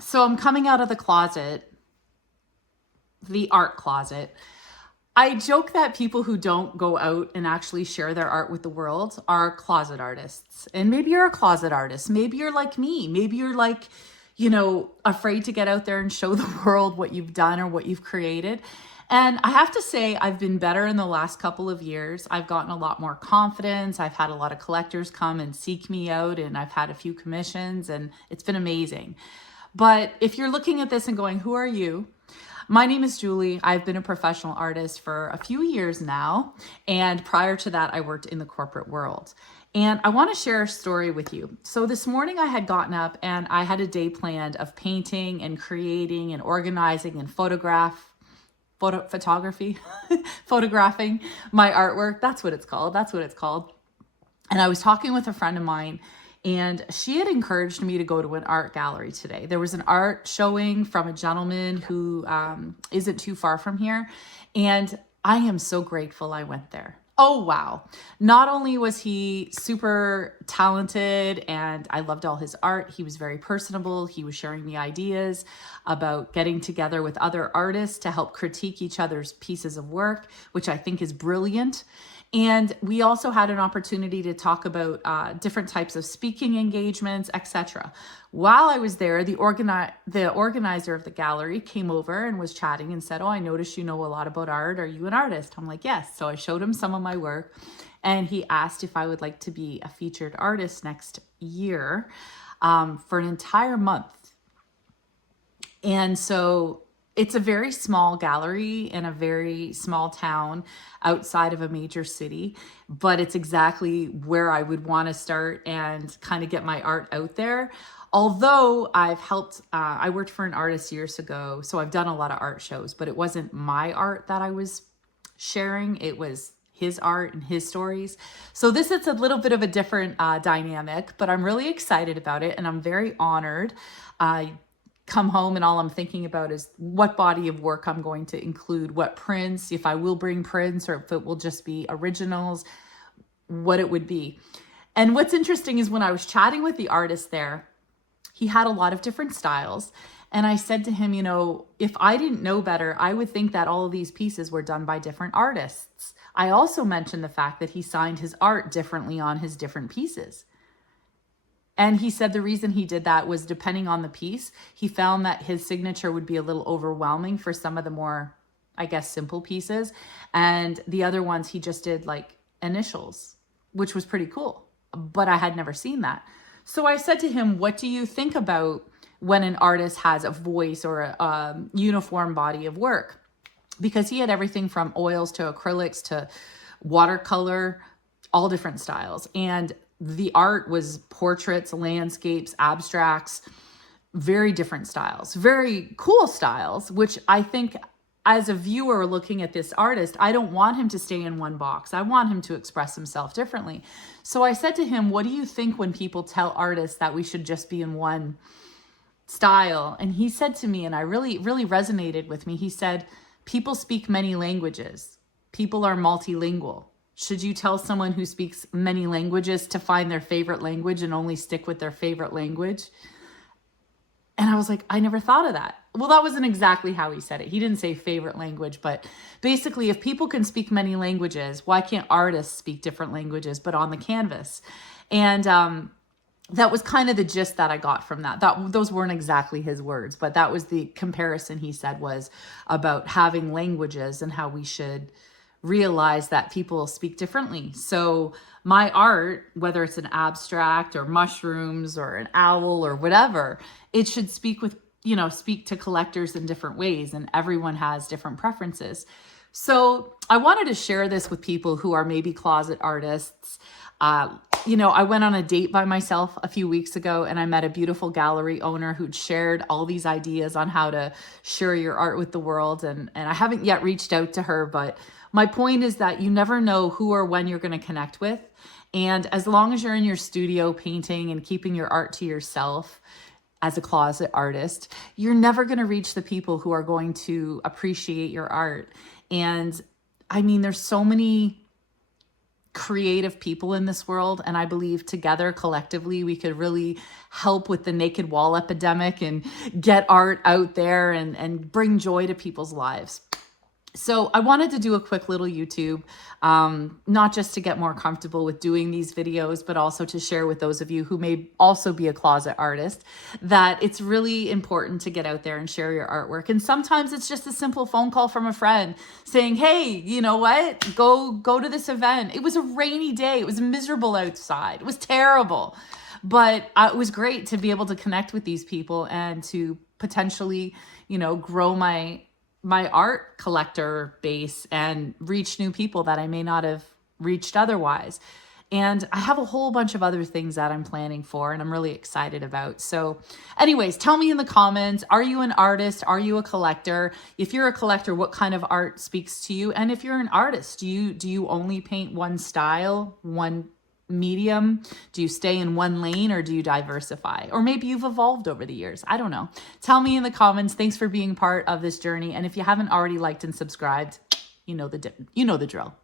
So I'm coming out of the closet, the art closet. I joke that people who don't go out and actually share their art with the world are closet artists. And maybe you're a closet artist. Maybe you're like me. Maybe you're like, afraid to get out there and show the world what you've done or what you've created. And I have to say, I've been better in the last couple of years. I've gotten a lot more confidence. I've had a lot of collectors come and seek me out, and I've had a few commissions, and it's been amazing. But if you're looking at this and going, who are you? My name is Julie. I've been a professional artist for a few years now. And prior to that, I worked in the corporate world. And I want to share a story with you. So this morning I had gotten up and I had a day planned of painting and creating and organizing and photography, photographing my artwork. That's what it's called. That's what it's called. And I was talking with a friend of mine, and she had encouraged me to go to an art gallery today. There was an art showing from a gentleman who isn't too far from here. And I am so grateful I went there. Oh, wow. Not only was he super talented and I loved all his art, he was very personable. He was sharing me ideas about getting together with other artists to help critique each other's pieces of work, which I think is brilliant. And we also had an opportunity to talk about different types of speaking engagements, etc. While I was there, the organizer of the gallery came over and was chatting and said, "Oh, I noticed you know a lot about art. Are you an artist?" I'm like, "Yes." So I showed him some of my work, and he asked if I would like to be a featured artist next year for an entire month. And so it's a very small gallery in a very small town outside of a major city, but it's exactly where I would want to start and kind of get my art out there. Although I worked for an artist years ago, so I've done a lot of art shows, but it wasn't my art that I was sharing. It was his art and his stories. So this is a little bit of a different dynamic, but I'm really excited about it and I'm very honored. I come home and all I'm thinking about is what body of work I'm going to include, what prints, if I will bring prints or if it will just be originals, what it would be. And what's interesting is when I was chatting with the artist there, he had a lot of different styles. And I said to him, if I didn't know better, I would think that all of these pieces were done by different artists. I also mentioned the fact that he signed his art differently on his different pieces. And he said the reason he did that was depending on the piece, he found that his signature would be a little overwhelming for some of the more, I guess, simple pieces. And the other ones, he just did like initials, which was pretty cool. But I had never seen that. So I said to him, what do you think about when an artist has a voice or a uniform body of work? Because he had everything from oils to acrylics to watercolor, all different styles. And the art was portraits, landscapes, abstracts, very different styles, very cool styles, which I think as a viewer looking at this artist, I don't want him to stay in one box. I want him to express himself differently. So I said to him, what do you think when people tell artists that we should just be in one style? And he said to me, and I really, really resonated with me. He said, people speak many languages. People are multilingual. Should you tell someone who speaks many languages to find their favorite language and only stick with their favorite language? And I was like, I never thought of that. Well, that wasn't exactly how he said it. He didn't say favorite language, but basically, if people can speak many languages, why can't artists speak different languages, but on the canvas? And that was kind of the gist that I got from that. Those weren't exactly his words, but that was the comparison he said was about having languages and how we should realize that people speak differently. So my art, whether it's an abstract or mushrooms or an owl or whatever, it should speak to collectors in different ways, and everyone has different preferences. So I wanted to share this with people who are maybe closet artists. I went on a date by myself a few weeks ago and I met a beautiful gallery owner who'd shared all these ideas on how to share your art with the world. And I haven't yet reached out to her, but my point is that you never know who or when you're going to connect with. And as long as you're in your studio painting and keeping your art to yourself as a closet artist, you're never going to reach the people who are going to appreciate your art. And I mean, there's so many creative people in this world, and I believe together collectively we could really help with the naked wall epidemic and get art out there and bring joy to people's lives. So I wanted to do a quick little YouTube, not just to get more comfortable with doing these videos, but also to share with those of you who may also be a closet artist, that it's really important to get out there and share your artwork. And sometimes it's just a simple phone call from a friend saying, hey, you know what, go to this event. It was a rainy day. It was miserable outside. It was terrible. But it was great to be able to connect with these people and to potentially, grow my art collector base and reach new people that I may not have reached otherwise. And I have a whole bunch of other things that I'm planning for and I'm really excited about. So anyways, tell me in the comments, are you an artist? Are you a collector? If you're a collector, what kind of art speaks to you? And if you're an artist, do you only paint one style, one medium? Do you stay in one lane or do you diversify? Or maybe you've evolved over the years. I don't know. Tell me in the comments. Thanks for being part of this journey. And if you haven't already liked and subscribed, you know the drill.